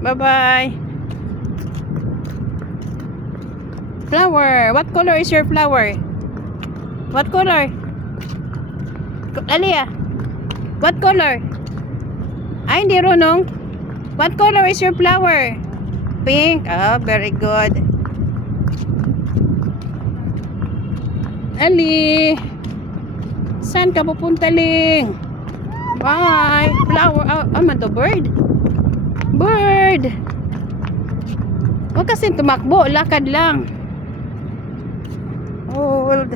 Bye-bye. Flower. What color is your flower? What color? Alia. What color? Ay, hindi runong. What color is your flower? Pink. Oh, very good. Ali. Saan ka pupunta, Ling? Bye. Flower. Oh, man to bird. Bird. Huwag kasi tumakbo. Lakad lang. Hold.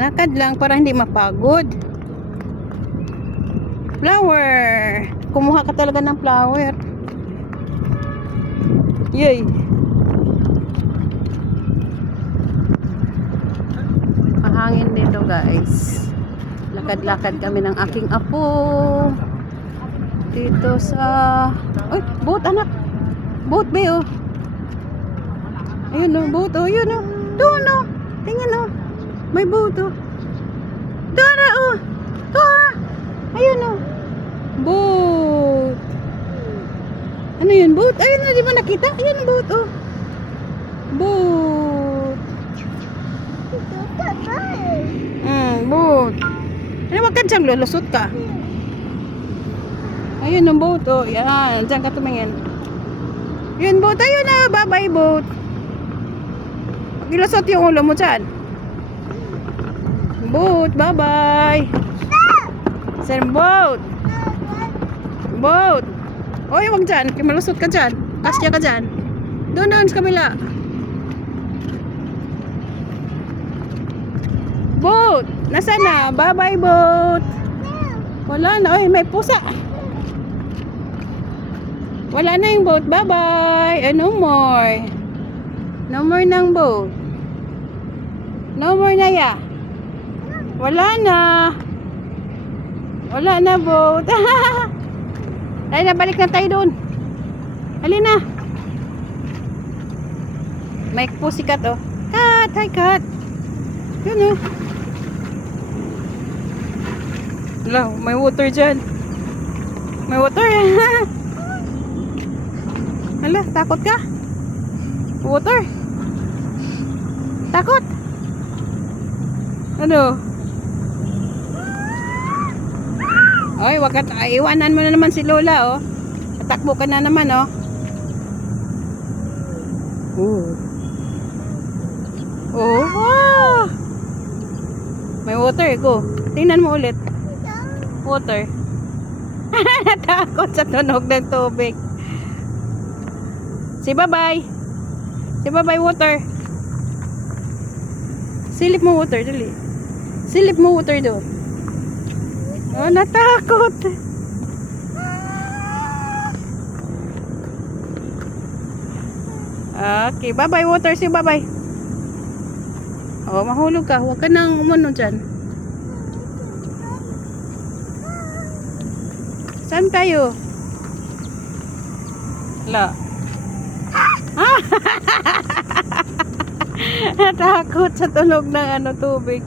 Lakad lang para hindi mapagod. Flower. Kumuha ka talaga ng flower. Yay. Mahangin dito, guys. Lakad-lakad kami ng aking apo. Dito sa... Uy, boat, anak. Boat, be, oh. Ayun, oh, boat, oh. Ayun, oh. Doon, oh. Tingnan, oh. May boat, oh. Tara, oh. Tuha. Ayun, oh. Boat. Ano yun, boat? Ayun, di ba nakita? Ayun, boat, oh. Boat. Boat. Ano, wag ka dyan, lulusot ka. Ayun, ang boat, oh. Yan, dyan ka tumingin. Yun, boat. Ayun na, bye-bye, boat. Ilusot yung ulo mo dyan. Boat, bye-bye. Sir, boat. Boat. Oy, wag dyan. Malusot ka dyan. Kasya ka dyan. Doon sa kabila. Boat. Nasaan na? Bye-bye, boat. Wala na. Oy, may pusa. Wala na yung boat. Bye-bye. No more. No more ng boat. No more na ya. Wala na. Wala na, boat. Ay, nabalik na tayo doon. Halina. May pussycat, oh. Cat, hi, cat. Yun, oh. Wala, may water dyan. May water. Hala, takot ka? Water. Takot. Ano? Oy, wag ka, iwanan mo na naman si Lola, oh. Tatakbo ka na naman, oh. Oh, wow. May water, go. Tingnan mo ulit. Water. Natakot sa tunog ng tubig. Si bye-bye. Si bye-bye, water. Silip mo water, dali. Silip mo water doon. Oh, natakot. Okay, bye-bye water. See, bye-bye. Oh, mahulog ka. Huwag ka nang umano dyan. Saan tayo? Wala. Natakot sa tunog ng tubig.